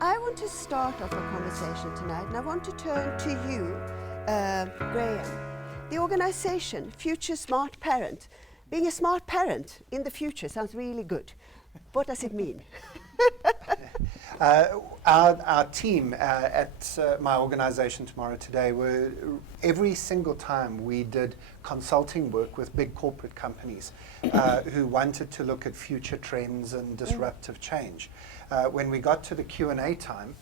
I want to start off a conversation tonight, and I want to turn to you, Graham. The organization, Future Smart Parent. Being a smart parent in the future sounds really good. What does it mean? Our team at my organization Tomorrow Today, every single time we did consulting work with big corporate companies who wanted to look at future trends and disruptive change. When we got to the Q&A time,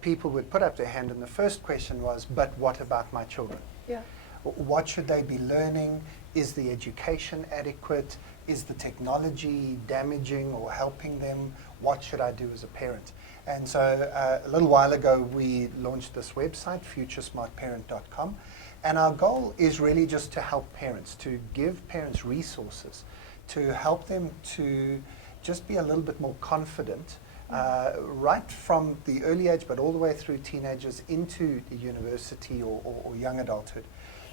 people would put up their hand, and the first question was, but what about my children? Yeah. What should they be learning? Is the education adequate? Is the technology damaging or helping them? What should I do as a parent? And so a little while ago, we launched this website, futuresmartparent.com. And our goal is really just to help parents, to give parents resources, to help them to just be a little bit more confident, right from the early age, but all the way through teenagers into the university or young adulthood,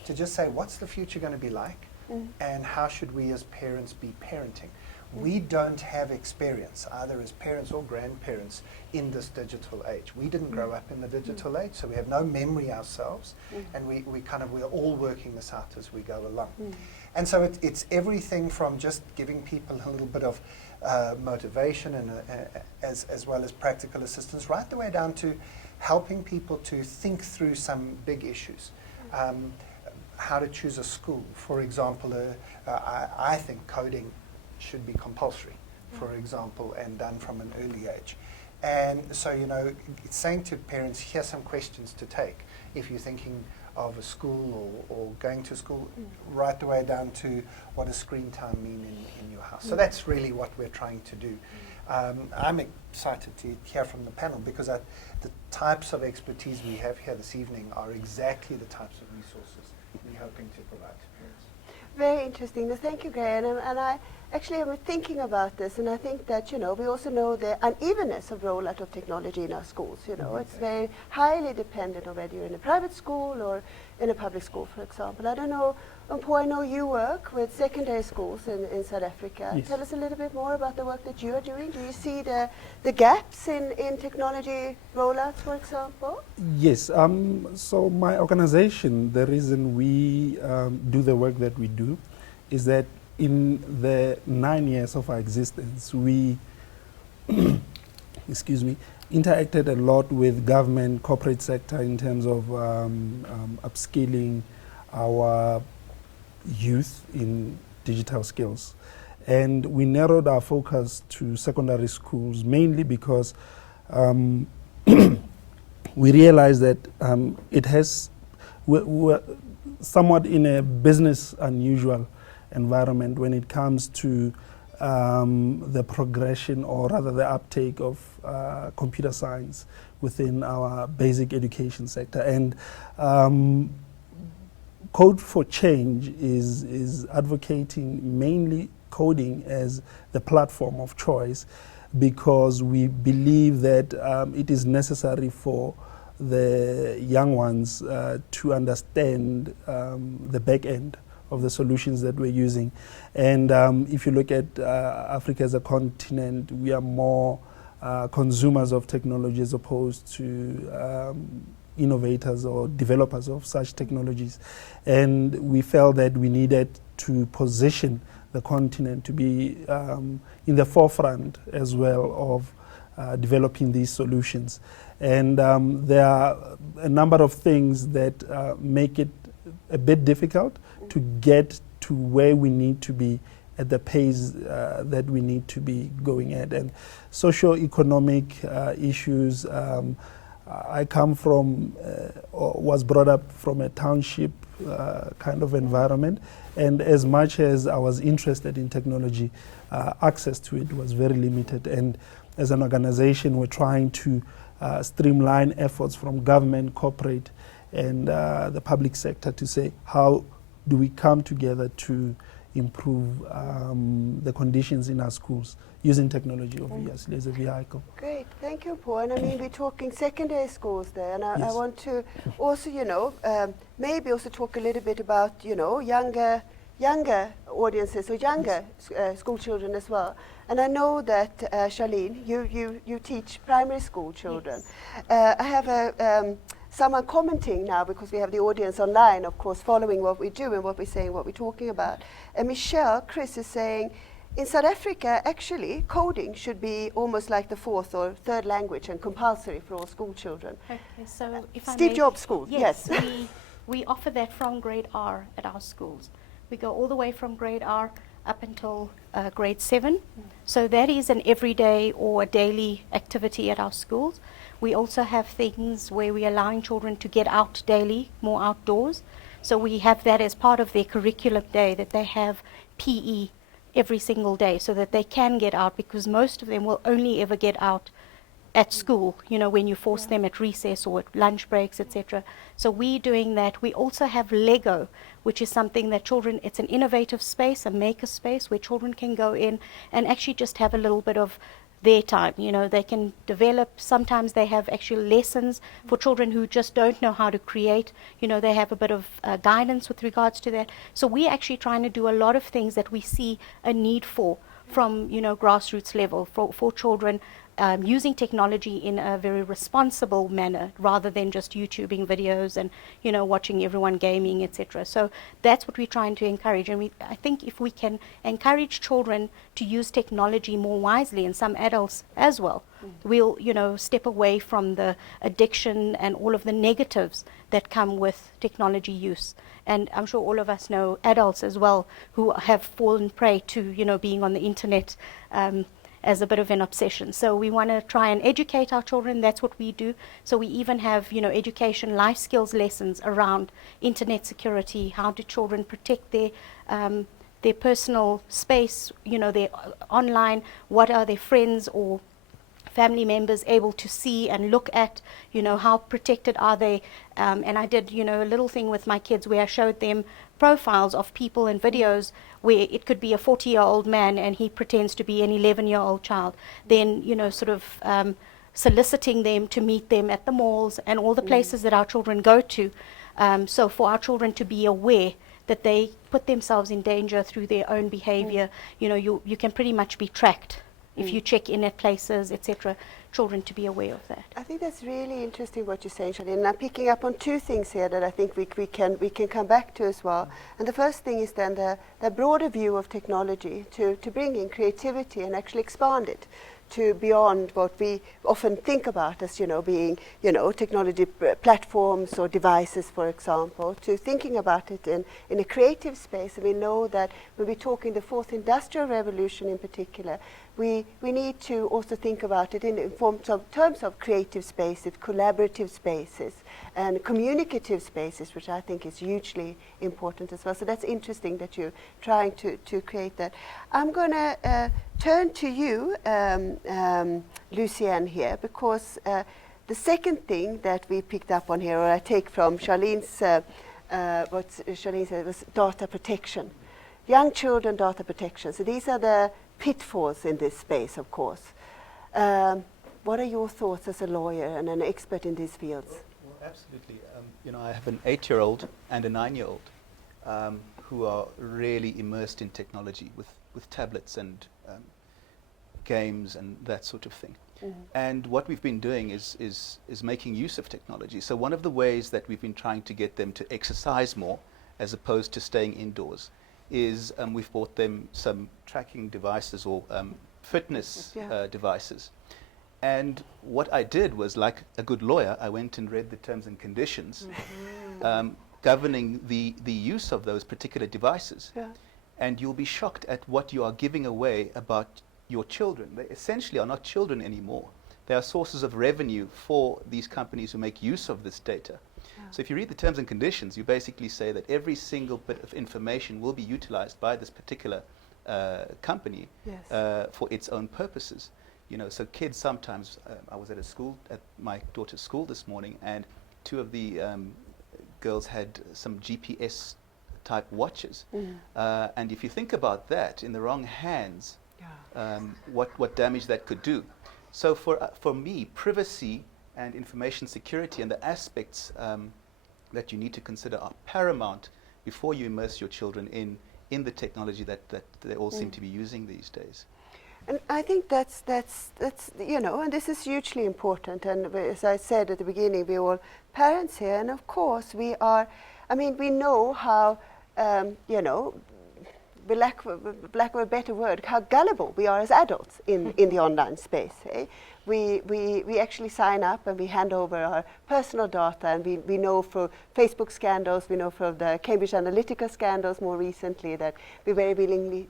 to just say, what's the future going to be like? And how should we as parents be parenting? We don't have experience, either as parents or grandparents, in this digital age. We didn't grow up in the digital age, so we have no memory ourselves, and we're all working this out as we go along. And so it's everything from just giving people a little bit of motivation and as well as practical assistance, right the way down to helping people to think through some big issues. How to choose a school. For example, I think coding should be compulsory, for example, and done from an early age. And so, it's saying to parents, here's some questions to take if you're thinking of a school or going to school, right the way down to what does screen time mean in your house. So that's really what we're trying to do. I'm excited to hear from the panel because the types of expertise we have here this evening are exactly the types of resources we're hoping to provide to parents. Very interesting. No, thank you, Graham. And I actually am thinking about this, and I think that, we also know the unevenness of rollout of technology in our schools. It's very highly dependent on whether you're in a private school or in a public school, for example. I don't know, Mpo, I know you work with secondary schools in South Africa. Yes. Tell us a little bit more about the work that you are doing. Do you see the gaps in technology rollouts, for example? Yes. So my organization, the reason we do the work that we do is that in the 9 years of our existence, we interacted a lot with government, corporate sector in terms of upskilling our youth in digital skills. And we narrowed our focus to secondary schools mainly because we realized that we're somewhat in a business unusual environment when it comes to the progression, or rather the uptake of computer science within our basic education sector. And Code for Change is advocating mainly coding as the platform of choice, because we believe that it is necessary for the young ones to understand the back end of the solutions that we're using. And if you look at Africa as a continent, we are more consumers of technology as opposed to innovators or developers of such technologies. And we felt that we needed to position the continent to be in the forefront as well of developing these solutions. And there are a number of things that make it a bit difficult to get to where we need to be at the pace that we need to be going at. And socio-economic issues, I come from, was brought up from a township kind of environment, and as much as I was interested in technology, access to it was very limited. And as an organization, we're trying to streamline efforts from government, corporate, and the public sector to say, how do we come together to improve the conditions in our schools using technology, obviously, as a vehicle. Great, thank you, Paul. And I mean, we're talking secondary schools there, and I want to also, maybe also talk a little bit about, younger younger audiences or younger school children as well. And I know that, Charlene, you teach primary school children. Yes. I have someone commenting now, because we have the audience online, of course, following what we do and what we're saying, what we're talking about. And Michelle, Chris is saying, in South Africa, actually, coding should be almost like the fourth or third language and compulsory for all school children. Okay, so if I Steve may- Jobs School, yes. we offer that from grade R at our schools. We go all the way from grade R up until grade 7. So that is an everyday or a daily activity at our schools. We also have things where we're allowing children to get out daily, more outdoors. So we have that as part of their curriculum day, that they have PE every single day so that they can get out, because most of them will only ever get out at school, you know, when you force them at recess or at lunch breaks, etc. So we're doing that. We also have Lego, which is something that children, it's an innovative space, a maker space where children can go in and actually just have a little bit of their time. You know, they can develop, sometimes they have actual lessons for children who just don't know how to create. You know, they have a bit of guidance with regards to that. So we're actually trying to do a lot of things that we see a need for from, you know, grassroots level for children, using technology in a very responsible manner rather than just YouTubing videos and, you know, watching everyone gaming, etc. So that's what we're trying to encourage. And I think if we can encourage children to use technology more wisely, and some adults as well, we'll, you know, step away from the addiction and all of the negatives that come with technology use. And I'm sure all of us know adults as well who have fallen prey to, you know, being on the internet as a bit of an obsession. So we want to try and educate our children. That's what we do. So we even have, you know, education, life skills lessons around internet security. How do children protect their personal space, you know, their online, what are their friends or family members able to see and look at, you know, how protected are they. And I did, you know, a little thing with my kids where I showed them profiles of people and videos where it could be a 40-year-old man and he pretends to be an 11-year-old child. Then, you know, sort of soliciting them to meet them at the malls and all the places that our children go to. So for our children to be aware that they put themselves in danger through their own behavior. You know, you can pretty much be tracked if you check in at places, etc. Children to be aware of that. I think that's really interesting what you're saying, Charlene. And I'm picking up on two things here that I think we can come back to as well. And the first thing is then the broader view of technology to bring in creativity and actually expand it to beyond what we often think about as, you know, being, you know, technology platforms or devices, for example, to thinking about it in a creative space. And we know that when we're talking the fourth industrial revolution in particular, we need to also think about it in terms of creative spaces, collaborative spaces, and communicative spaces, which I think is hugely important as well. So that's interesting that you're trying to create that. I'm going to turn to you, Lucienne, here, because the second thing that we picked up on here, or I take from Charlene's, what Charlene said, was data protection. Young children data protection. So these are the pitfalls in this space, of course. What are your thoughts as a lawyer and an expert in these fields? Well, absolutely. You know, I have an 8-year-old and a 9-year-old who are really immersed in technology with tablets and games and that sort of thing. And what we've been doing is making use of technology. So one of the ways that we've been trying to get them to exercise more as opposed to staying indoors is we've bought them some tracking devices or fitness devices. And what I did was, like a good lawyer, I went and read the terms and conditions governing the use of those particular devices. Yeah. And you'll be shocked at what you are giving away about your children. They essentially are not children anymore. They are sources of revenue for these companies who make use of this data. So if you read the terms and conditions, you basically say that every single bit of information will be utilized by this particular company for its own purposes. You know, so kids sometimes, I was at a school, at my daughter's school this morning, and 2 of the girls had some GPS type watches. And if you think about that, in the wrong hands, what damage that could do. So for me, privacy and information security and the aspects that you need to consider are paramount before you immerse your children in the technology that they all seem to be using these days. And I think that's you know, and this is hugely important. And as I said at the beginning, we're all parents here, and of course we are. I mean, we know how you know, for lack of a better word, how gullible we are as adults in the online space. Eh? We actually sign up and we hand over our personal data, and we know for Facebook scandals, we know from the Cambridge Analytica scandals more recently that we very willingly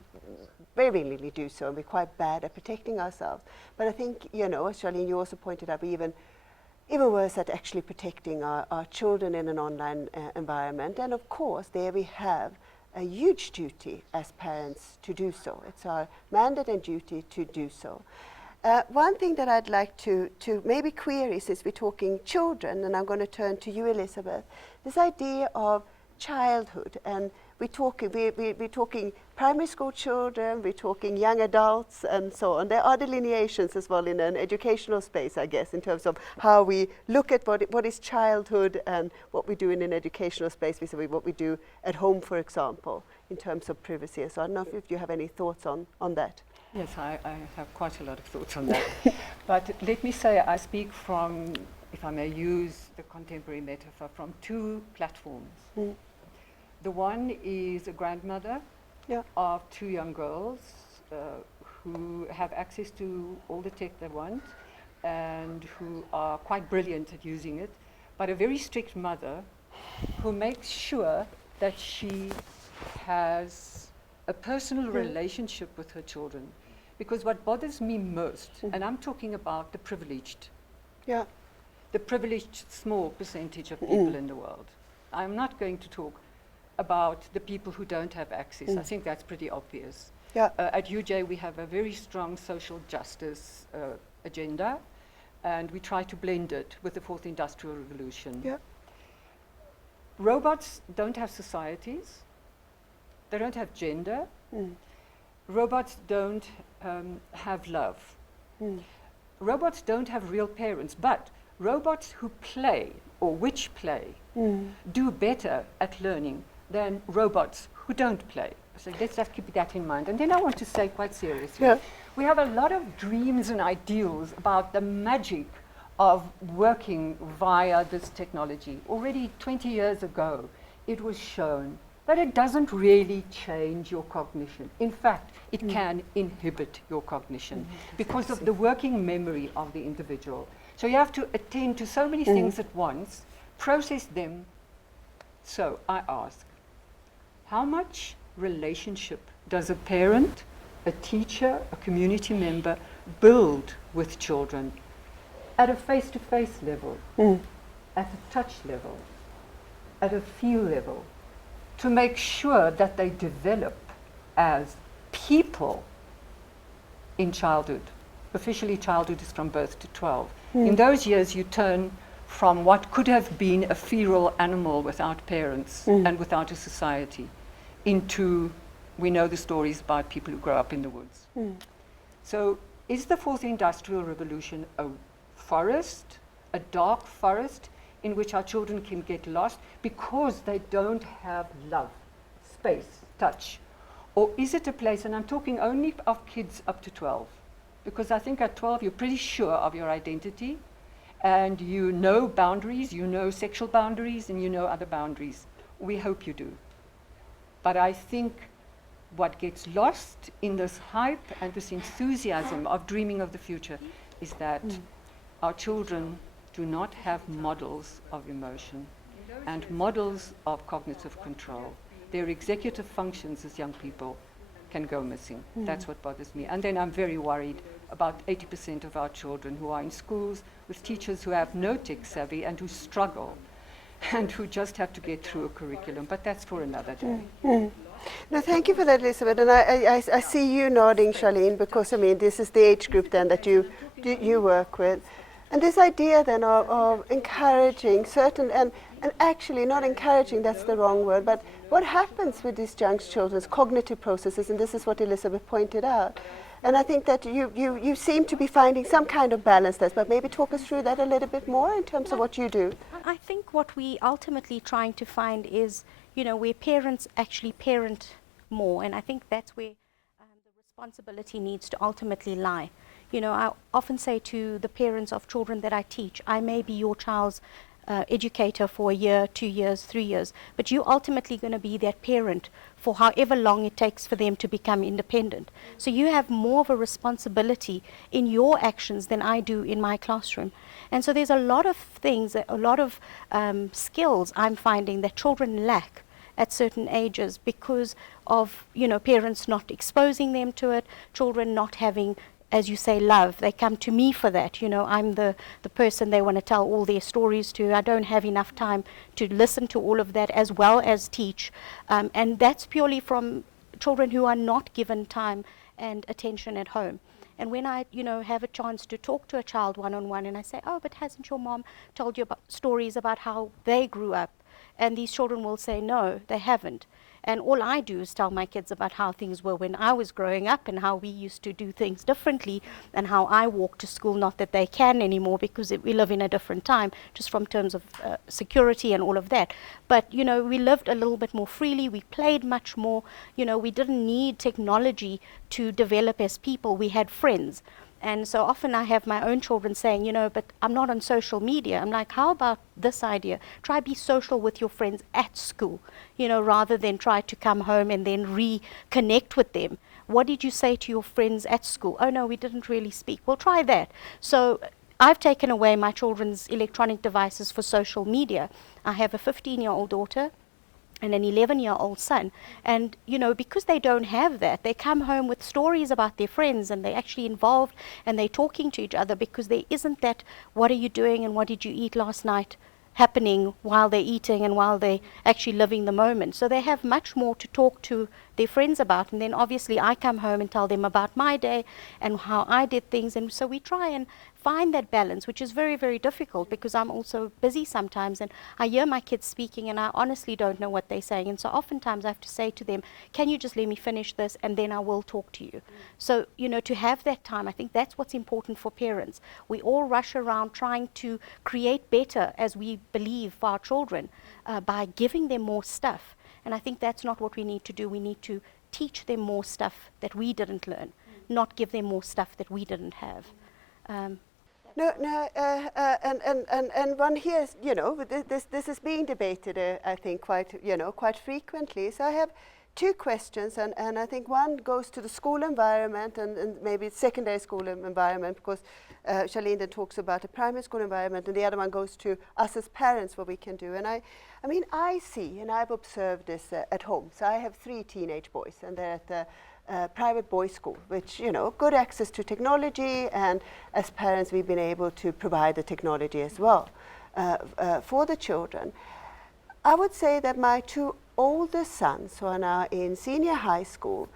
do so, and we're quite bad at protecting ourselves. But I think, you know, as Charlene, you also pointed out, even worse at actually protecting our children in an online environment. And of course, there we have a huge duty as parents to do so. It's our mandate and duty to do so. One thing that I'd like to maybe query, since we're talking children, and I'm going to turn to you, Elizabeth, this idea of childhood, and we're talking primary school children, we're talking young adults, and so on. There are delineations as well in an educational space, I guess, in terms of how we look at what is childhood and what we do in an educational space vis-a-vis what we do at home, for example, in terms of privacy. So I don't know if you have any thoughts on that. Yes, I have quite a lot of thoughts on that. But let me say I speak from, if I may use the contemporary metaphor, from two platforms. Mm. The one is a grandmother of two young girls who have access to all the tech they want and who are quite brilliant at using it, but a very strict mother who makes sure that she has a personal relationship with her children. Because what bothers me most, and I'm talking about the privileged small percentage of people in the world. I'm not going to talk about the people who don't have access. I think that's pretty obvious. Yeah. At UJ, we have a very strong social justice agenda, and we try to blend it with the fourth industrial revolution. Yeah. Robots don't have societies. They don't have gender. Robots don't have love. Robots don't have real parents, but robots who play, or which play, do better at learning than robots who don't play. So let's just keep that in mind. And then I want to say quite seriously, we have a lot of dreams and ideals about the magic of working via this technology. Already 20 years ago, it was shown that it doesn't really change your cognition. In fact, it can inhibit your cognition because of the working memory of the individual. So you have to attend to so many things at once, process them. So I ask, how much relationship does a parent, a teacher, a community member build with children at a face-to-face level, at a touch level, at a feel level, to make sure that they develop as people in childhood? Officially, childhood is from birth to 12. In those years, you turn from what could have been a feral animal without parents and without a society into, we know the stories about people who grow up in the woods. So is the fourth industrial revolution a forest, a dark forest, in which our children can get lost because they don't have love, space, touch? Or is it a place, and I'm talking only of kids up to 12, because I think at 12 you're pretty sure of your identity, and you know boundaries, you know sexual boundaries, and you know other boundaries. We hope you do. But I think what gets lost in this hype and this enthusiasm of dreaming of the future is that our children do not have models of emotion and models of cognitive control. Their executive functions as young people can go missing. That's what bothers me. And then I'm very worried about 80% of our children who are in schools with teachers who have no tech savvy and who struggle and who just have to get through a curriculum. But that's for another day. No, thank you for that, Elizabeth. And I see you nodding, Charlene, because I mean this is the age group then that you work with. And this idea then of encouraging certain, and actually not encouraging, that's the wrong word, but what happens with these young children's cognitive processes, and this is what Elizabeth pointed out. And I think that you seem to be finding some kind of balance there, but maybe talk us through that a little bit more in terms of what you do. I think what we ultimately trying to find is, you know, where parents actually parent more. And I think that's where the responsibility needs to ultimately lie. You know, I often say to the parents of children that I teach, I may be your child's educator for a year, 2 years, 3 years, but you're ultimately going to be that parent for however long it takes for them to become independent. So you have more of a responsibility in your actions than I do in my classroom. And so there's a lot of things, a lot of skills I'm finding that children lack at certain ages because of, you know, parents not exposing them to it, children not having, as you say, love. They come to me for that. You know, I'm the person they want to tell all their stories to. I don't have enough time to listen to all of that as well as teach. And that's purely from children who are not given time and attention at home. And when I, you know, have a chance to talk to a child one-on-one and I say, oh, but hasn't your mom told you about stories about how they grew up? And these children will say, no, they haven't. And all I do is tell my kids about how things were when I was growing up and how we used to do things differently and how I walk to school, not that they can anymore because we live in a different time, just from terms of security and all of that. But, you know, we lived a little bit more freely, we played much more, you know, we didn't need technology to develop as people, we had friends. And so often I have my own children saying, you know, but I'm not on social media. I'm like, how about this idea? Try be social with your friends at school, you know, rather than try to come home and then reconnect with them. What did you say to your friends at school? Oh, no, we didn't really speak. Well, try that. So I've taken away my children's electronic devices for social media. I have a 15-year-old daughter and an 11-year-old son, and you know, because they don't have that, they come home with stories about their friends and they're actually involved and they're talking to each other because there isn't that what are you doing and what did you eat last night happening while they're eating and while they're actually living the moment. So they have much more to talk to their friends about, and then obviously I come home and tell them about my day and how I did things. And so we try and find that balance, which is very, very difficult because I'm also busy sometimes and I hear my kids speaking and I honestly don't know what they're saying. And so oftentimes I have to say to them, can you just let me finish this and then I will talk to you. So, you know, to have that time, I think that's what's important for parents. We all rush around trying to create better, as we believe, for our children by giving them more stuff. And I think that's not what we need to do. We need to teach them more stuff that we didn't learn, not give them more stuff that we didn't have. And one hears, you know, this is being debated, I think, quite frequently. So I have two questions, and I think one goes to the school environment and maybe secondary school environment, because Charlene then talks about the primary school environment, and the other one goes to us as parents, what we can do. And I mean, I see, and I've observed this at home. So I have 3 teenage boys, and they're at the private boys' school, which, you know, good access to technology, and as parents we've been able to provide the technology as well for the children. I would say that my 2 older sons, who are now in senior high school,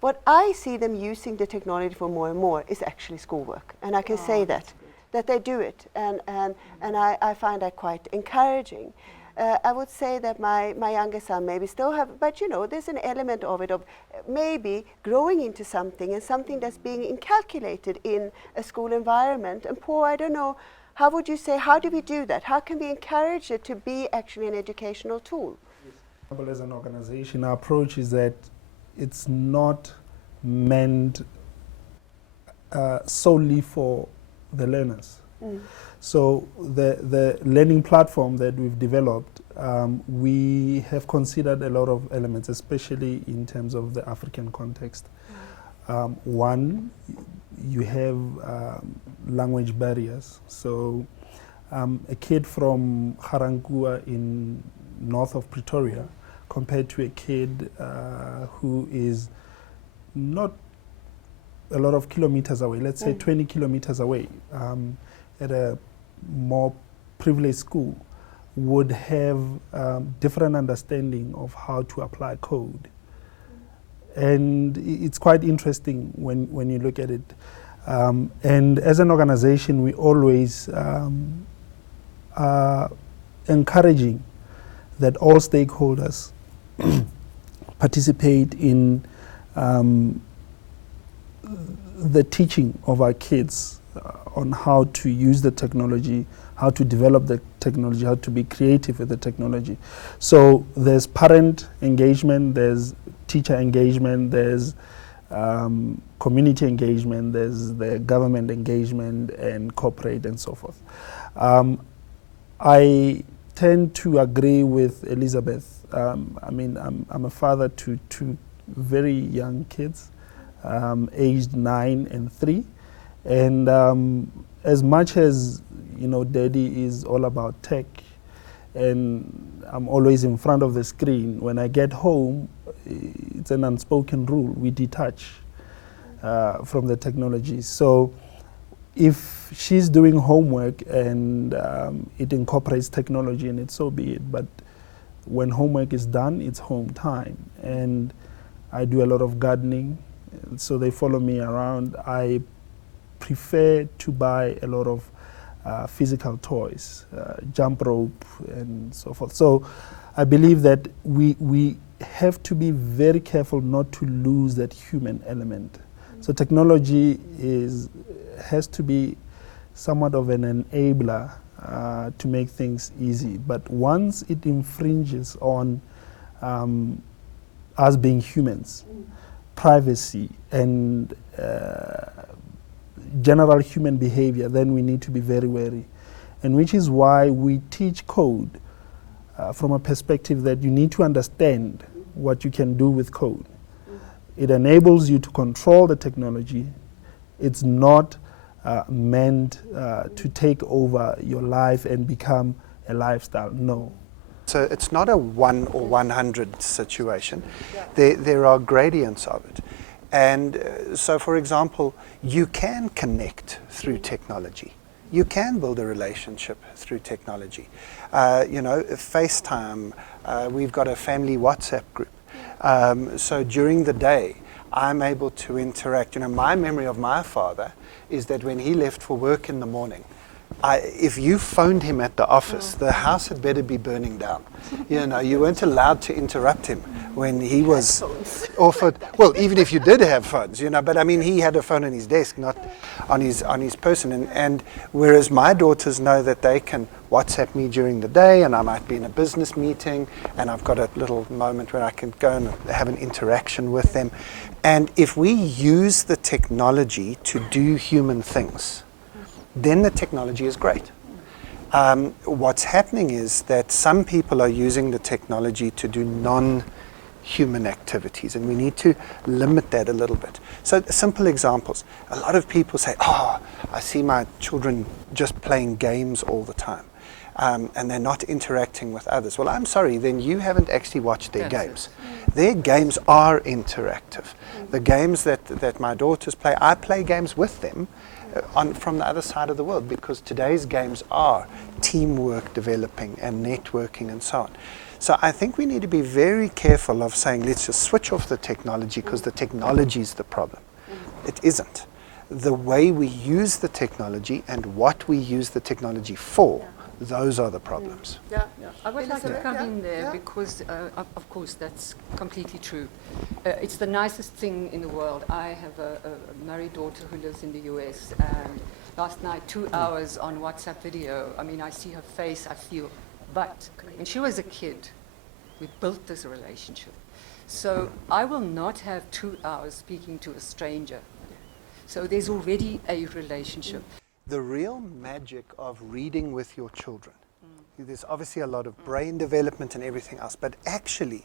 what I see them using the technology for more and more is actually schoolwork, and I can say that they do it, and I find that quite encouraging. I would say that my younger son maybe still have, but you know, there's an element of it, of maybe growing into something, and something that's being inculcated in a school environment. And Paul, I don't know, how would you say, how do we do that? How can we encourage it to be actually an educational tool? As an organization, our approach is that it's not meant solely for the learners. So the learning platform that we've developed, we have considered a lot of elements, especially in terms of the African context. One, you have language barriers. So a kid from Garankuwa in north of Pretoria compared to a kid who is not a lot of kilometers away, let's say 20 kilometers away, at a more privileged school, would have different understanding of how to apply code. And it's quite interesting when you look at it. And as an organization, we always are encouraging that all stakeholders participate in the teaching of our kids on how to use the technology, how to develop the technology, how to be creative with the technology. So there's parent engagement, there's teacher engagement, there's community engagement, there's the government engagement, and corporate and so forth. I tend to agree with Elizabeth. I mean, I'm a father to two very young kids, aged 9 and 3. And as much as, you know, Daddy is all about tech, and I'm always in front of the screen, when I get home, it's an unspoken rule. We detach from the technology. So if she's doing homework and it incorporates technology, and it's so be it, but when homework is done, it's home time. And I do a lot of gardening, so they follow me around. I prefer to buy a lot of physical toys, jump rope and so forth. So I believe that we have to be very careful not to lose that human element. So technology has to be somewhat of an enabler to make things easy. But once it infringes on us being humans, privacy and general human behavior, then we need to be very wary. And which is why we teach code from a perspective that you need to understand what you can do with code. It enables you to control the technology. It's not meant to take over your life and become a lifestyle. No. So it's not a 1 or 100 situation. There are gradients of it. And so, for example, you can connect through technology. You can build a relationship through technology. You know, FaceTime, we've got a family WhatsApp group. So during the day, I'm able to interact. You know, my memory of my father is that when he left for work in the morning, if you phoned him at the office, the house had better be burning down. You know, you weren't allowed to interrupt him when he was off at, well, even if you did have phones, you know, but I mean, he had a phone on his desk, not on his person. And whereas my daughters know that they can WhatsApp me during the day, and I might be in a business meeting, and I've got a little moment where I can go and have an interaction with them. And if we use the technology to do human things, then the technology is great. What's happening is that some people are using the technology to do non-human activities, and we need to limit that a little bit. So simple examples. A lot of people say, oh, I see my children just playing games all the time, and they're not interacting with others. Well, I'm sorry, then you haven't actually watched their games. Their games are interactive. The games that my daughters play, I play games with them, from the other side of the world, because today's games are teamwork developing and networking and so on. So I think we need to be very careful of saying, let's just switch off the technology because the technology is the problem. It isn't. The way we use the technology and what we use the technology for, those are the problems. Yeah. I would like to come in there because, of course, that's completely true. It's the nicest thing in the world. I have a married daughter who lives in the US, and last night, 2 hours on WhatsApp video. I mean, I see her face, I feel. But when she was a kid, we built this relationship. So I will not have 2 hours speaking to a stranger. So there's already a relationship. The real magic of reading with your children, there's obviously a lot of brain development and everything else, but actually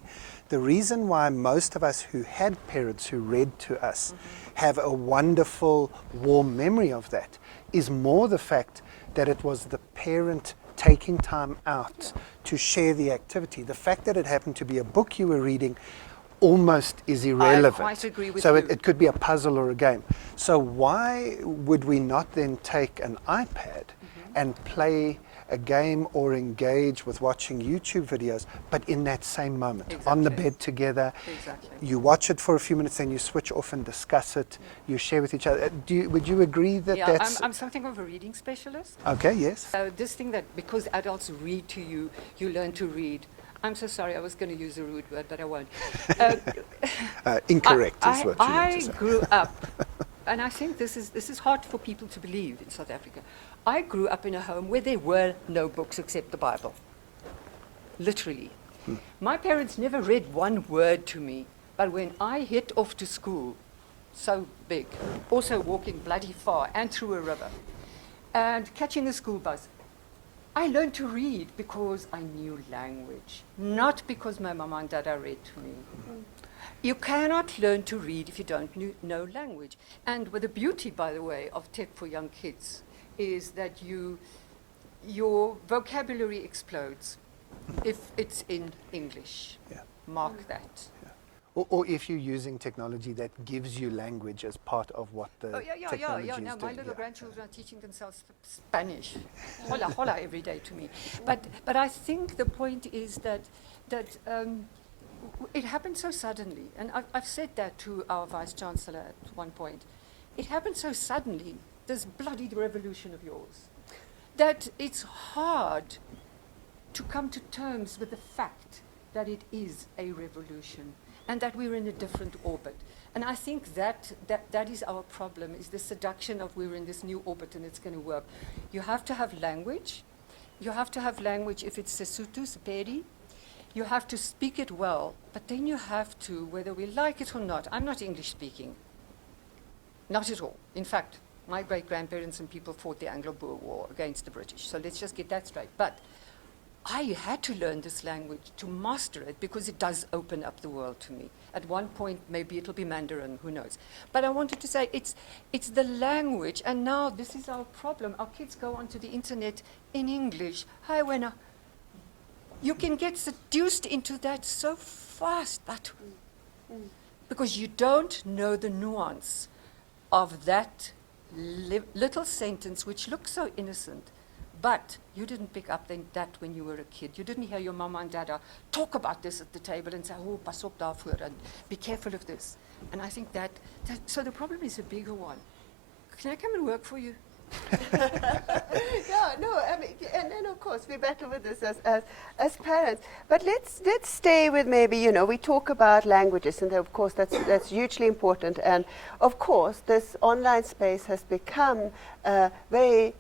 the reason why most of us who had parents who read to us have a wonderful, warm memory of that is more the fact that it was the parent taking time out to share the activity. The fact that it happened to be a book you were reading almost is irrelevant. I quite agree with so you. it could be a puzzle or a game. So why would we not then take an iPad and play a game or engage with watching YouTube videos, but in that same moment, on the bed together? Exactly. You watch it for a few minutes, then you switch off and discuss it. You share with each other. Would you agree that that's... I'm something of a reading specialist. Okay, yes. So this thing that because adults read to you, you learn to read. I'm so sorry, I was going to use a rude word, but I won't. Incorrect is what you meant to say. I grew up, and I think this is hard for people to believe in South Africa. I grew up in a home where there were no books except the Bible. Literally. My parents never read one word to me, but But when I hit off to school, so big, also walking bloody far and through a river, and catching a school bus, I learned to read because I knew language, not because my mama and dada read to me. You cannot learn to read if you don't know language. And with the beauty, by the way, of tech for young kids is that your vocabulary explodes if it's in English. Yeah. Mark that. Or if you're using technology that gives you language as part of what the technology is No, doing. my little grandchildren are teaching themselves Spanish. Hola, hola, every day to me. But I think the point is that it happened so suddenly, and I've said that to our Vice Chancellor at one point. It happened so suddenly, this bloody revolution of yours, that it's hard to come to terms with the fact that it is a revolution and that we're in a different orbit. And I think that is our problem, is the seduction of we're in this new orbit and it's going to work. You have to have language. You have to have language if it's Sesotho, Sepedi. You have to speak it well, but then you have to, whether we like it or not, I'm not English speaking. Not at all. In fact, my great-grandparents and people fought the Anglo-Boer War against the British, so let's just get that straight. But I had to learn this language to master it because it does open up the world to me. At one point, maybe it'll be Mandarin, who knows. But I wanted to say it's the language, and now this is our problem. Our kids go onto the internet in English. Hi, Wena. You can get seduced into that so fast, but because you don't know the nuance of that little sentence which looks so innocent. But you didn't pick up that when you were a kid. You didn't hear your mama and dada talk about this at the table and say, oh, pas op daarvoor, and be careful of this. And I think so the problem is a bigger one. Can I come and work for you? Yeah, no, I mean, and of course we battle with this as parents. But let's stay with maybe, we talk about languages, and of course that's hugely important. And of course this online space has become very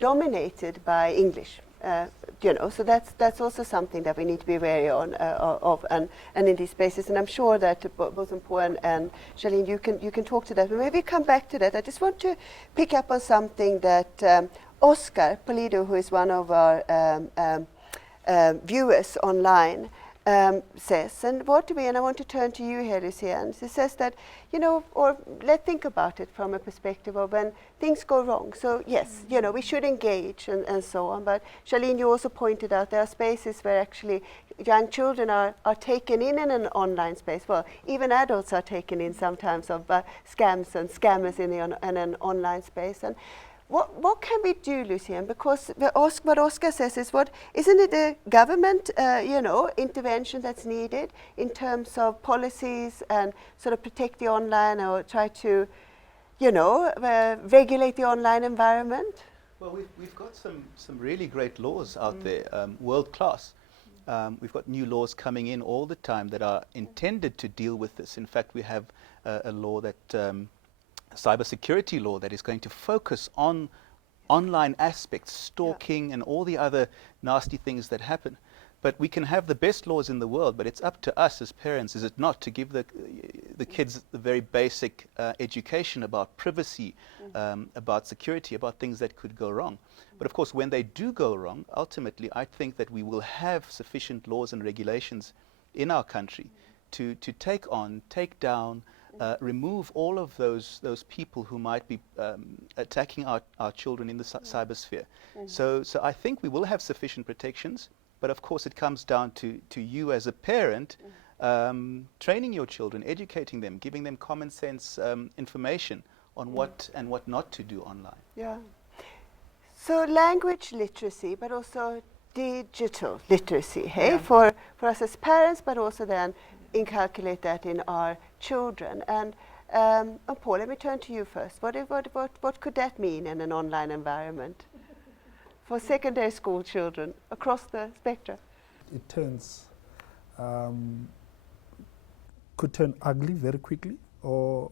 dominated by English. So that's also something that we need to be wary of and in these spaces. And I'm sure that both Mpho and Charlene, you can talk to that. But maybe come back to that. I just want to pick up on something that Oscar Polido, who is one of our viewers online, says. And I want to turn to you here, Lucienne. He says that, or let's think about it from a perspective of when things go wrong. So yes, we should engage and so on. But Charlene, you also pointed out there are spaces where actually young children are taken in an online space. Well, even adults are taken in sometimes of scams and scammers in an online space. And what can we do, Lucienne? Because what Oscar says is, isn't it a government, intervention that's needed in terms of policies and sort of protect the online or try to, regulate the online environment? Well, we've got some really great laws out there, world class. We've got new laws coming in all the time that are intended to deal with this. In fact, we have a law that cybersecurity law that is going to focus on online aspects, stalking and all the other nasty things that happen. But we can have the best laws in the world, but it's up to us as parents, is it not, to give the kids the very basic education about privacy, about security, about things that could go wrong. But of course, when they do go wrong, ultimately, I think that we will have sufficient laws and regulations in our country to take down, remove all of those people who might be attacking our children in the cybersphere. So I think we will have sufficient protections, but of course it comes down to you as a parent, training your children, educating them, giving them common sense information on what and what not to do online. Yeah. So language literacy, but also digital literacy, hey, for us as parents, but also then inculcate that in our children. And Paul, let me turn to you first. What could that mean in an online environment for secondary school children across the spectrum? It could turn ugly very quickly or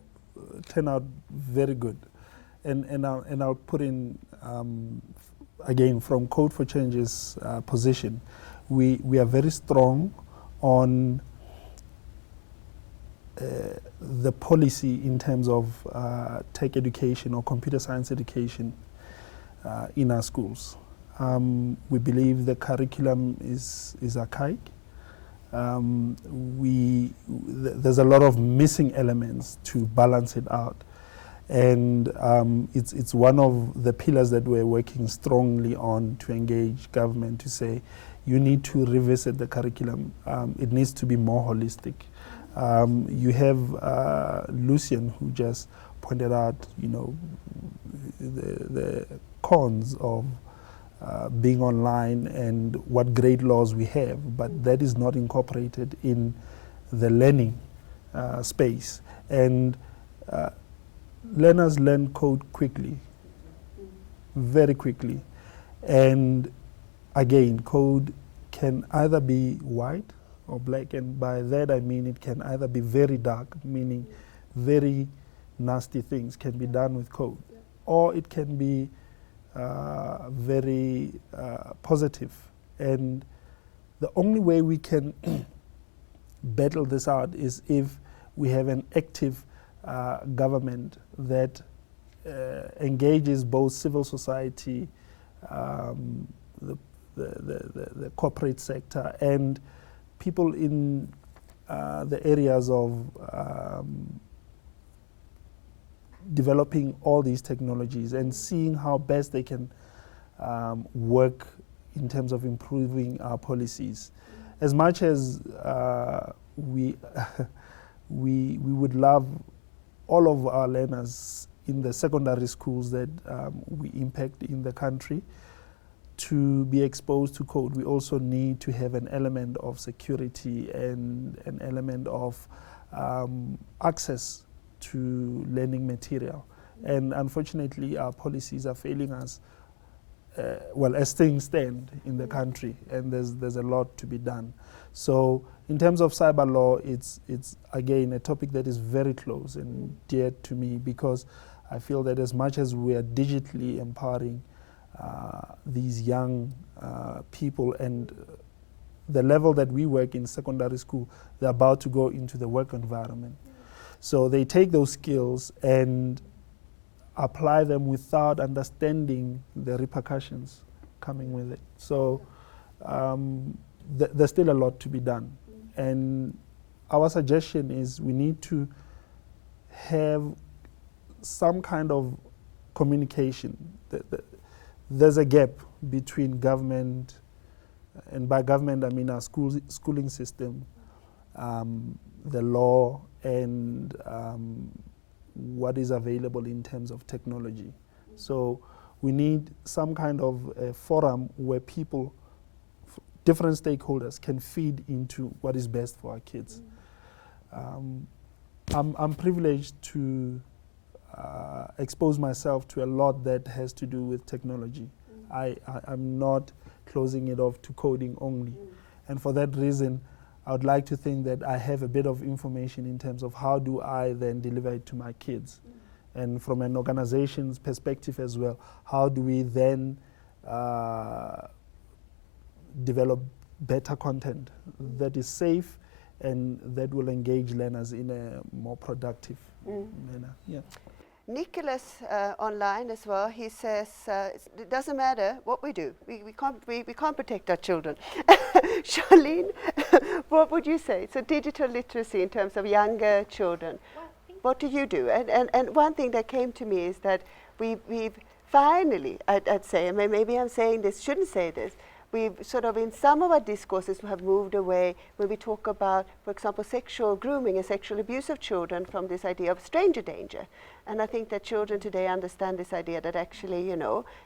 turn out very good. And I'll put in, again, from Code for Change's position, we are very strong on the policy in terms of tech education or computer science education in our schools. We believe the curriculum is archaic. There's a lot of missing elements to balance it out. And it's one of the pillars that we're working strongly on to engage government to say, you need to revisit the curriculum. It needs to be more holistic. You have Lucian, who just pointed out, the cons of being online and what great laws we have, but that is not incorporated in the learning space. And learners learn code quickly, very quickly. And again, code can either be white or black, and by that I mean it can either be very dark, meaning very nasty things can be done with code, or it can be very positive. And the only way we can battle this out is if we have an active government that engages both civil society, the corporate sector, and people in the areas of developing all these technologies and seeing how best they can work in terms of improving our policies. As much as we would love all of our learners in the secondary schools that we impact in the country to be exposed to code, we also need to have an element of security and an element of access to learning material. And unfortunately, our policies are failing us, as things stand in the country, and there's a lot to be done. So in terms of cyber law, it's again a topic that is very close and dear to me, because I feel that as much as we are digitally empowering these young people, and the level that we work in secondary school, they're about to go into the work environment. So they take those skills and apply them without understanding the repercussions coming with it. So there's still a lot to be done. And our suggestion is we need to have some kind of communication. There's a gap between government, and by government I mean our schooling system, the law, and what is available in terms of technology. So we need some kind of a forum where people, different stakeholders, can feed into what is best for our kids. I'm privileged to expose myself to a lot that has to do with technology. I'm not closing it off to coding only. And for that reason, I would like to think that I have a bit of information in terms of how do I then deliver it to my kids. And from an organization's perspective as well, how do we then develop better content that is safe and that will engage learners in a more productive manner. Yeah. Nicholas online as well, he says it doesn't matter what we do, we can't protect our children. Charlene, what would you say? So digital literacy in terms of younger children, what do you do? And one thing that came to me is that we've finally, I'd say, and maybe I'm saying this, shouldn't say this, we've sort of in some of our discourses have moved away when we talk about, for example, sexual grooming and sexual abuse of children from this idea of stranger danger. And I think that children today understand this idea that actually,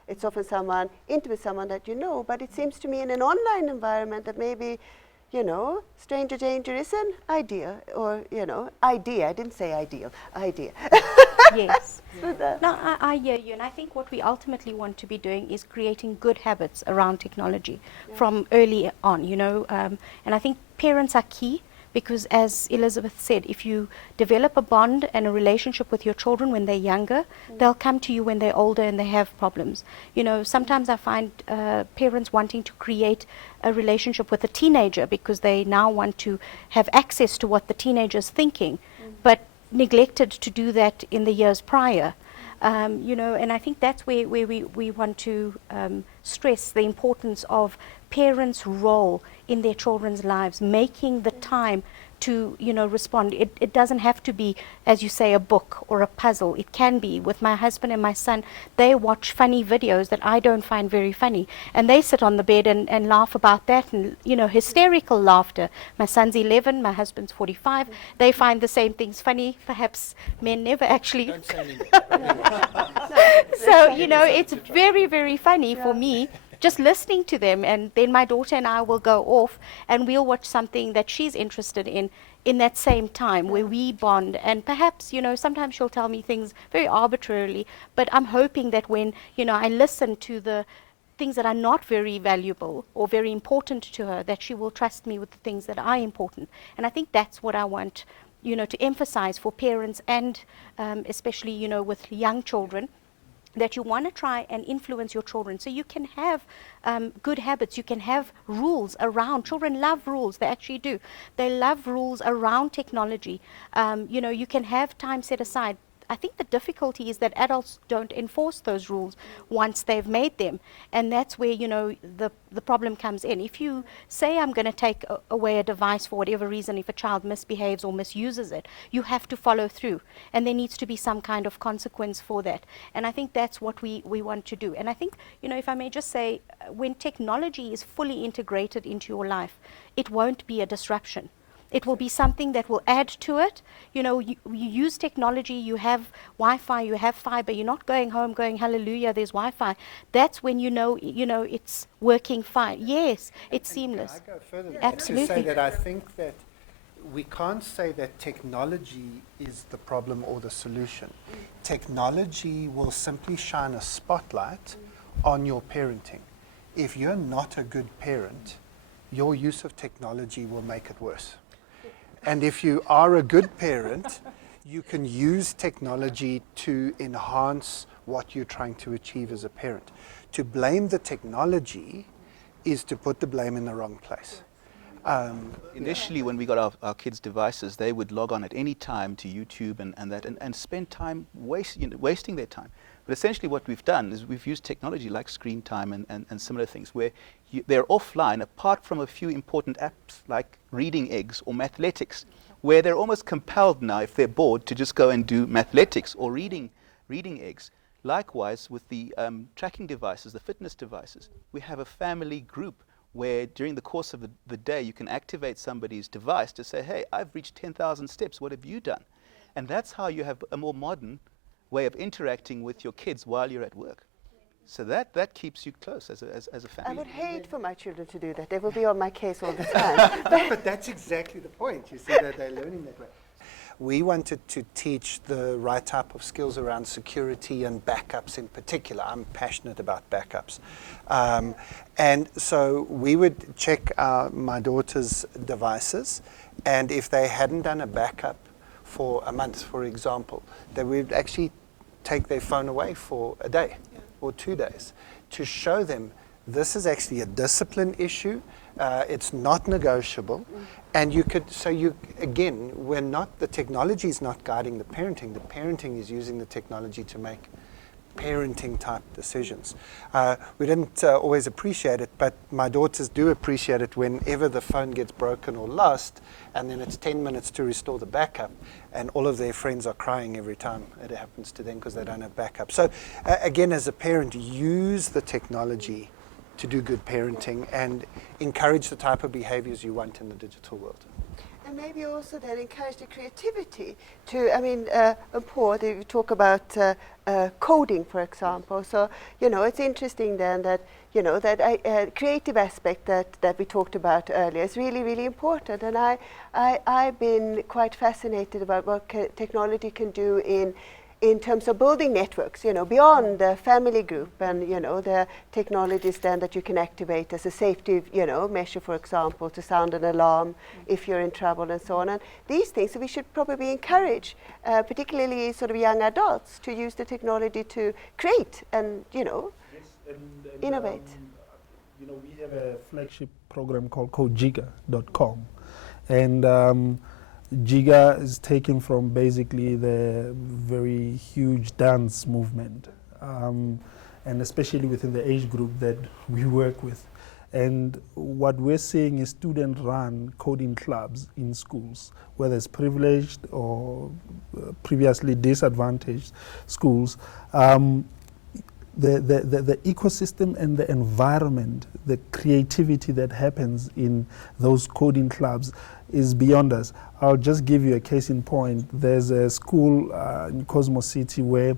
it's often someone, intimate someone that you know, but it seems to me in an online environment that maybe, stranger danger is an idea, or, idea, I didn't say ideal, idea. Yes. No, I hear you, and I think what we ultimately want to be doing is creating good habits around technology from early on, and I think parents are key, because as Elizabeth said, if you develop a bond and a relationship with your children when they're younger, they'll come to you when they're older and they have problems. Sometimes I find parents wanting to create a relationship with a teenager because they now want to have access to what the teenager's thinking. but neglected to do that in the years prior. You know, and I think that's where we want to stress the importance of parents' role in their children's lives, making the time to, you know, respond. It doesn't have to be, as you say, a book or a puzzle. It can be. With my husband and my son, they watch funny videos that I don't find very funny, and they sit on the bed and laugh about that, and, you know, hysterical laughter. My son's 11, my husband's 45. They find the same things funny. Perhaps men never actually. Don't say anything. So, you know, it's very, very funny for me just listening to them, and then my daughter and I will go off and we'll watch something that she's interested in that same time, where we bond. And perhaps, you know, sometimes she'll tell me things very arbitrarily, but I'm hoping that when, you know, I listen to the things that are not very valuable or very important to her, that she will trust me with the things that are important. And I think that's what I want, you know, to emphasize for parents, and especially, you know, with young children, that you want to try and influence your children so you can have good habits, you can have rules around. Children love rules, they actually do. They love rules around technology. You know, you can have time set aside. I think the difficulty is that adults don't enforce those rules once they've made them, and that's where, you know, the problem comes in. If you say, I'm going to take away a device for whatever reason, if a child misbehaves or misuses it, you have to follow through, and there needs to be some kind of consequence for that. And I think that's what we want to do. And I think, you know, if I may just say, when technology is fully integrated into your life, it won't be a disruption. It will be something that will add to it. You know, you use technology, you have Wi-Fi, you have fiber, you're not going home going, hallelujah, there's Wi-Fi. That's when you know, it's working fine. Yes, it's seamless. Can I go further? Absolutely. To say that I think that we can't say that technology is the problem or the solution. Technology will simply shine a spotlight on your parenting. If you're not a good parent, your use of technology will make it worse. And if you are a good parent, you can use technology to enhance what you're trying to achieve as a parent. To blame the technology is to put the blame in the wrong place. Initially, when we got our kids' devices, they would log on at any time to YouTube and spend time wasting their time. But essentially what we've done is we've used technology like screen time and similar things, where they're offline apart from a few important apps like reading eggs or mathletics, where they're almost compelled now, if they're bored, to just go and do mathletics or reading eggs. Likewise, with the tracking devices, the fitness devices, we have a family group where during the course of the day you can activate somebody's device to say, hey, I've reached 10,000 steps, what have you done? And that's how you have a more modern way of interacting with your kids while you're at work. So that keeps you close as a family. I would hate for my children to do that. They will be on my case all the time. But that's exactly the point. You see that they're learning that way. We wanted to teach the right type of skills around security and backups in particular. I'm passionate about backups. And so we would check my daughter's devices, and if they hadn't done a backup for a month, for example, then we'd actually take their phone away for a day or 2 days to show them this is actually a discipline issue. It's not negotiable. And again, the technology is not guiding the parenting. The parenting is using the technology to make parenting type decisions. We didn't always appreciate it, but my daughters do appreciate it whenever the phone gets broken or lost, and then it's 10 minutes to restore the backup, and all of their friends are crying every time it happens to them because they don't have backup. So again, as a parent, use the technology to do good parenting and encourage the type of behaviors you want in the digital world. And maybe also then encourage the creativity Paul, you talk about coding, for example. So, it's interesting then that, that creative aspect that we talked about earlier is really, really important. And I've been quite fascinated about what technology can do in terms of building networks, beyond the family group and, the technologies then that you can activate as a safety, measure, for example, to sound an alarm if you're in trouble and so on. And these things we should probably encourage, particularly sort of young adults, to use the technology to create and, Yes, and innovate. We have a flagship program called codejigger.com. And Jiga is taken from basically the very huge dance movement, and especially within the age group that we work with. And what we're seeing is student-run coding clubs in schools, whether it's privileged or previously disadvantaged schools. The ecosystem and the environment, the creativity that happens in those coding clubs is beyond us. I'll just give you a case in point. There's a school in Cosmos City where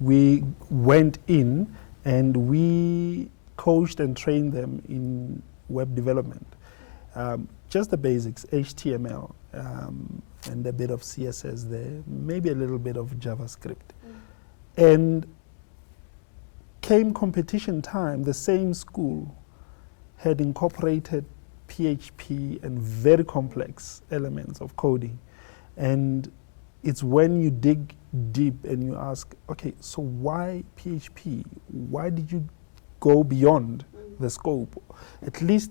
we went in and we coached and trained them in web development. Just the basics, HTML, and a bit of CSS there, maybe a little bit of JavaScript. And came competition time, the same school had incorporated PHP and very complex elements of coding. And it's when you dig deep and you ask, okay, so why PHP? Why did you go beyond the scope? At least,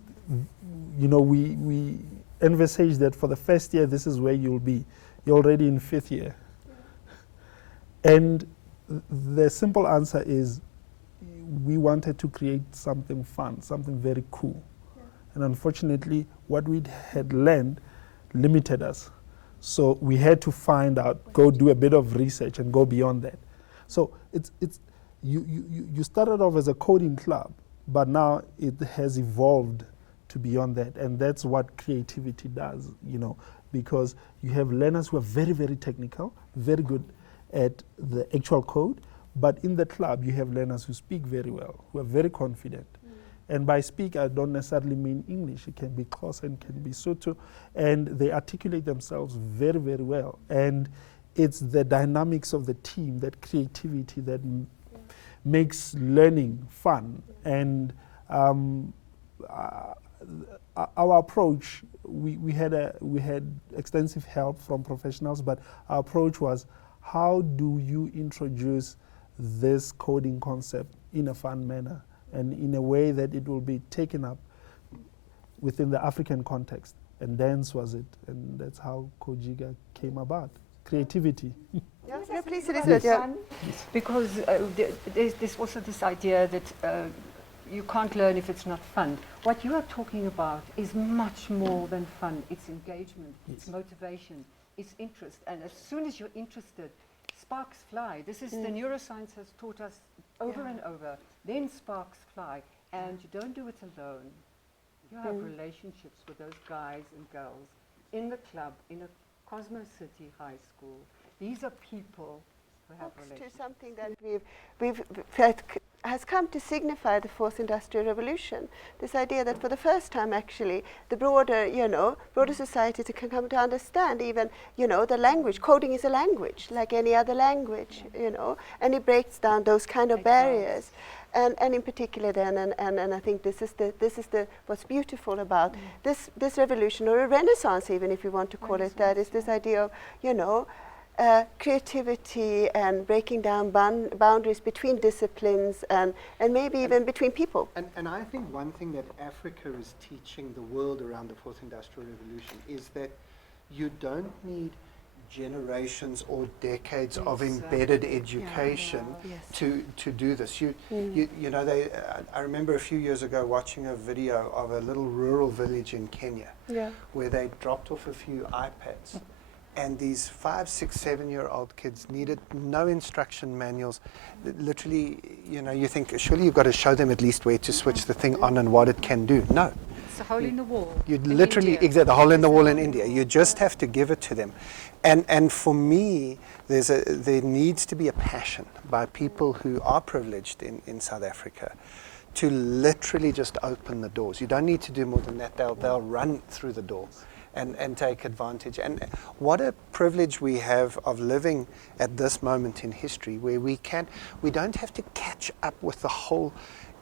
you know, we envisage that for the first year, this is where you'll be. You're already in 5th year. And the simple answer is, we wanted to create something fun, something very cool. And unfortunately, what we had learned limited us. So we had to find out, go do a bit of research and go beyond that. So you started off as a coding club, but now it has evolved to beyond that. And that's what creativity does, you know, because you have learners who are very, very technical, very good at the actual code. But in the club, you have learners who speak very well, who are very confident. And by speak, I don't necessarily mean English. It can be Xhosa and can be Sotho. And they articulate themselves very, very well. And it's the dynamics of the team, that creativity that makes learning fun. And our approach, we had extensive help from professionals, but our approach was, how do you introduce this coding concept in a fun manner and in a way that it will be taken up within the African context? And dance was it, and that's how Kojiga came about. Creativity. Yeah, please, Fun, because there's also this idea that you can't learn if it's not fun. What you are talking about is much more than fun. It's engagement, it's motivation, it's interest. And as soon as you're interested, sparks fly. This is the neuroscience has taught us over and over. Then sparks fly, and you don't do it alone. You have relationships with those guys and girls in the club, in a Cosmos City high school. These are people who have relationships. To something that we've felt has come to signify the 4th Industrial Revolution. This idea that for the first time, actually, the broader, broader society can come to understand even, the language. Coding is a language, like any other language, and it breaks down those kind of barriers. And in particular then, and I think this is the what's beautiful about this revolution, or a renaissance even, if you want to call it that, is this idea of, creativity and breaking down boundaries between disciplines and maybe even between people. And I think one thing that Africa is teaching the world around the 4th Industrial Revolution is that you don't need generations or decades of embedded education to do this. I remember a few years ago watching a video of a little rural village in Kenya where they dropped off a few iPads. And these 5, 6, 7-year-old kids needed no instruction manuals. Literally, you think, surely you've got to show them at least where to switch the thing on and what it can do. No. It's a hole in the wall. You literally, exactly, the hole in the wall in India. You just have to give it to them. And for me, there needs to be a passion by people who are privileged in South Africa to literally just open the doors. You don't need to do more than that. They'll run through the door. And take advantage. And what a privilege we have of living at this moment in history where we don't have to catch up with the whole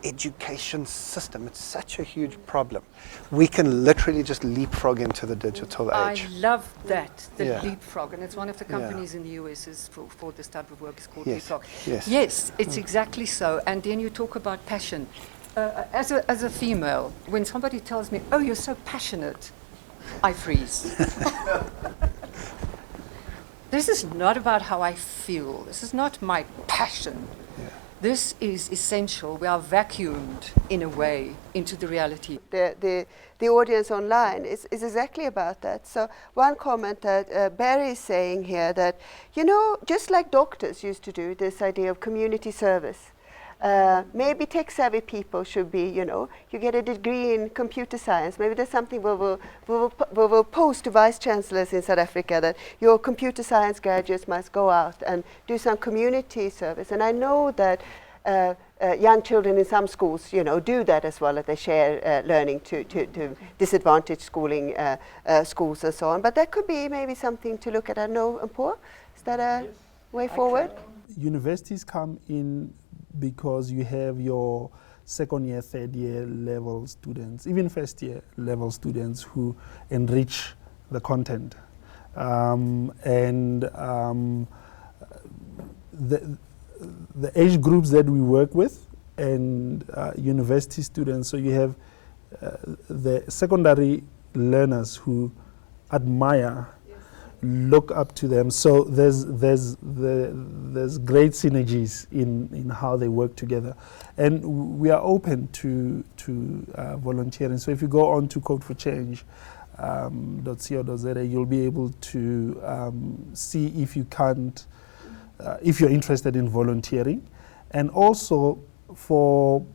education system. It's such a huge problem. We can literally just leapfrog into the digital age. I love that, leapfrog, and it's one of the companies in the US is for this type of work is called Leapfrog. Yes, it's exactly so. And then you talk about passion. As a female, when somebody tells me, "Oh, you're so passionate," I freeze. This is not about how I feel. This is not my passion. Yeah. This is essential. We are vacuumed, in a way, into the reality. The audience online is exactly about that. So one comment that Barry is saying here that, you know, just like doctors used to do, this idea of community service. Maybe tech-savvy people should be, you know, you get a degree in computer science. Maybe there's something we will post to vice chancellors in South Africa that your computer science graduates must go out and do some community service. And I know that young children in some schools, you know, do that as well, that they share learning to disadvantaged schooling schools and so on. But that could be maybe something to look at. I know, Paul, is that a way forward? Universities come in because you have your second year, third year level students, even first year level students who enrich the content. The age groups that we work with and university students, so you have the secondary learners who admire, look up to them. So there's great synergies in how they work together, and we are open to volunteering. So if you go on to codeforchange.co.za, you'll be able to see if you can't, if you're interested in volunteering, and also for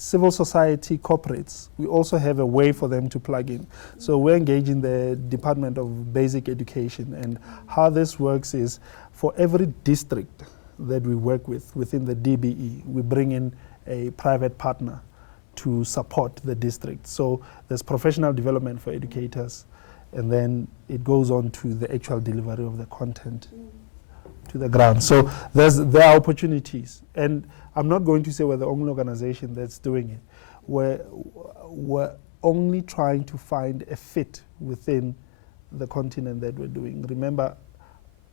civil society corporates, we also have a way for them to plug in. So we're engaging the Department of Basic Education, and how this works is for every district that we work with within the DBE, we bring in a private partner to support the district. So there's professional development for educators, and then it goes on to the actual delivery of the content to the ground. So there are opportunities, and I'm not going to say we're the only organization that's doing it. We're only trying to find a fit within the continent that we're doing. Remember,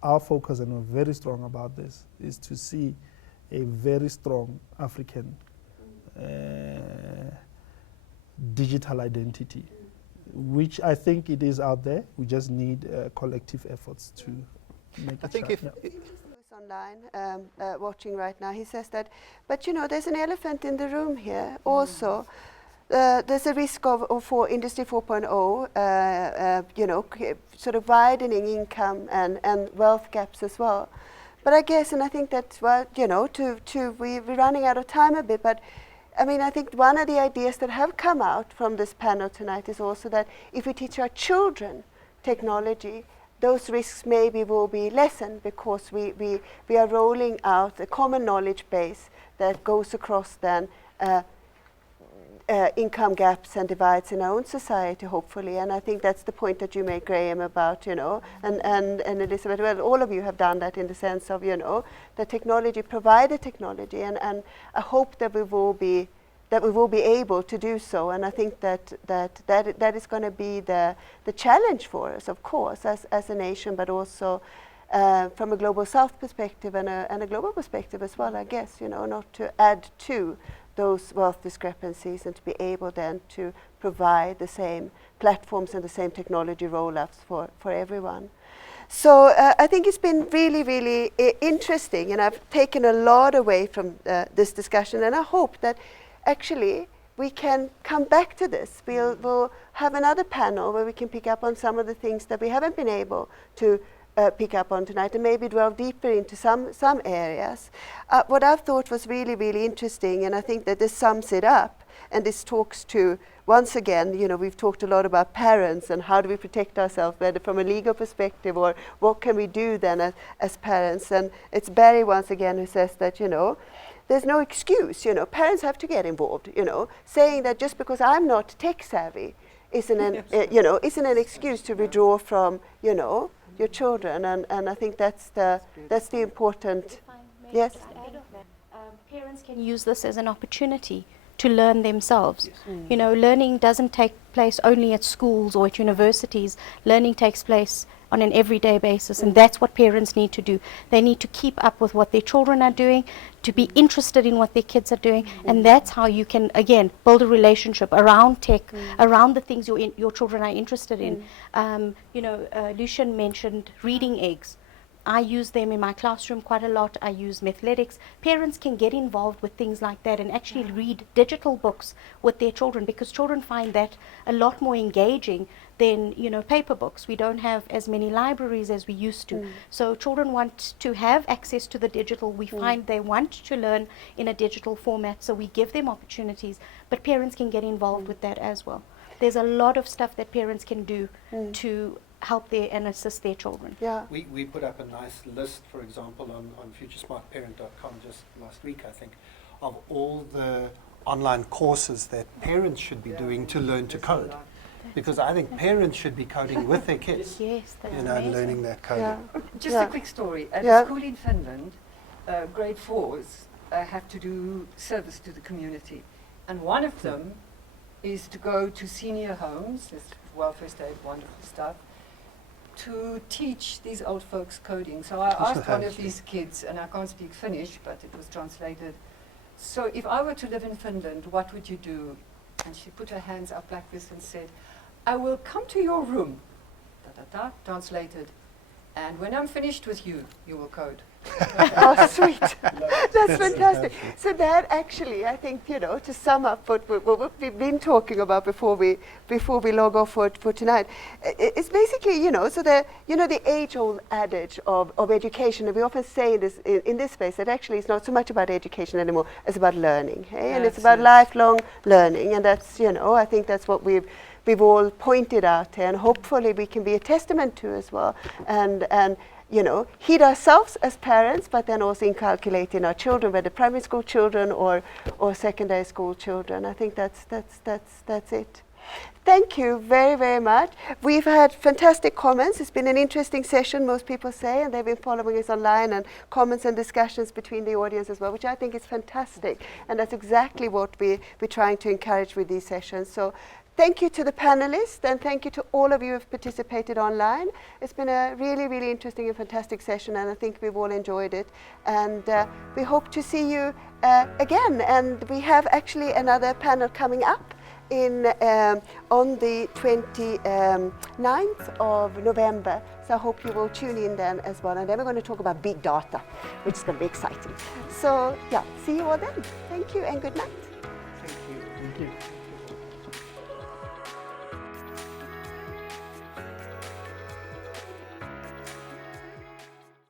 our focus, and we're very strong about this, is to see a very strong African digital identity, which I think it is out there. We just need collective efforts to make I it think shine. if Who's online watching right now, he says that, but you know, there's an elephant in the room here also. There's a risk for Industry 4.0, you know, sort of widening income and wealth gaps as well. But I guess, and I think that's what, you know, we're running out of time a bit, but I mean, I think one of the ideas that have come out from this panel tonight is also that if we teach our children technology, those risks maybe will be lessened, because we are rolling out a common knowledge base that goes across then income gaps and divides in our own society, hopefully. And I think that's the point that you make, Graham, about, you know, and Elizabeth, well, all of you have done that in the sense of, you know, the technology, provide the technology, and I hope that we will be able to do so. And I think that is going to be the challenge for us, of course, as a nation, but also from a global South perspective and a global perspective as well, I guess, you know, not to add to those wealth discrepancies, and to be able then to provide the same platforms and the same technology roll-ups for everyone. So I think it's been really, really interesting, and I've taken a lot away from this discussion, and I hope that actually we can come back to this. We'll have another panel where we can pick up on some of the things that we haven't been able to pick up on tonight, and maybe delve deeper into some areas. What I've thought was really, really interesting, and I think that this sums it up, and this talks to, once again, you know, we've talked a lot about parents and how do we protect ourselves, whether from a legal perspective or what can we do then as parents. And it's Barry once again who says that, you know, there's no excuse, you know, parents have to get involved, you know, saying that just because I'm not tech savvy isn't an excuse to withdraw from, you know, your children, and I think that's the important. Yes. Parents can use this as an opportunity to learn themselves. You know, learning doesn't take place only at schools or at universities. Learning takes place on an everyday basis, and that's what parents need to do. They need to keep up with what their children are doing, to be interested in what their kids are doing, and that's how you can, again, build a relationship around tech, around the things your children are interested in. Lucian mentioned reading eggs. I use them in my classroom quite a lot. I use Mathletics. Parents can get involved with things like that and actually read digital books with their children, because children find that a lot more engaging than paper books. We don't have as many libraries as we used to. So children want to have access to the digital. We find they want to learn in a digital format, so we give them opportunities, but parents can get involved with that as well. There's a lot of stuff that parents can do to help and assist their children. Yeah. We put up a nice list, for example, on futuresmartparent.com just last week, I think, of all the online courses that parents should be doing to learn to code. Because I think parents should be coding with their kids. Yes, that's and amazing. learning that coding. Yeah. Just a quick story. At Yeah. a school in Finland, grade 4s have to do service to the community. And one of them is to go to senior homes, this welfare state, wonderful stuff, to teach these old folks coding. So I asked one of these kids, and I can't speak Finnish, but it was translated, so if I were to live in Finland, what would you do? And she put her hands up like this and said, I will come to your room, translated, and when I'm finished with you, you will code. Oh, sweet. That's fantastic. So that actually, I think, to sum up what we've been talking about before we log off for tonight, it's basically, so the age-old adage of education, and we often say this in this space, that actually it's not so much about education anymore, it's about learning, and it's about lifelong learning, and that's, I think that's what we've all pointed out here, and hopefully we can be a testament to as well, and heed ourselves as parents, but then also inculcate in our children, whether primary school children or secondary school children. I think that's it. Thank you very, very much. We've had fantastic comments. It's been an interesting session, most people say, and they've been following us online, and comments and discussions between the audience as well, which I think is fantastic. And that's exactly what we're trying to encourage with these sessions. So thank you to the panelists, and thank you to all of you who have participated online. It's been a really, really interesting and fantastic session, and I think we've all enjoyed it. And we hope to see you again. And we have actually another panel coming up on the 29th of November. So I hope you will tune in then as well. And then we're going to talk about big data, which is going to be exciting. So yeah, see you all then. Thank you and good night. Thank you. Thank you.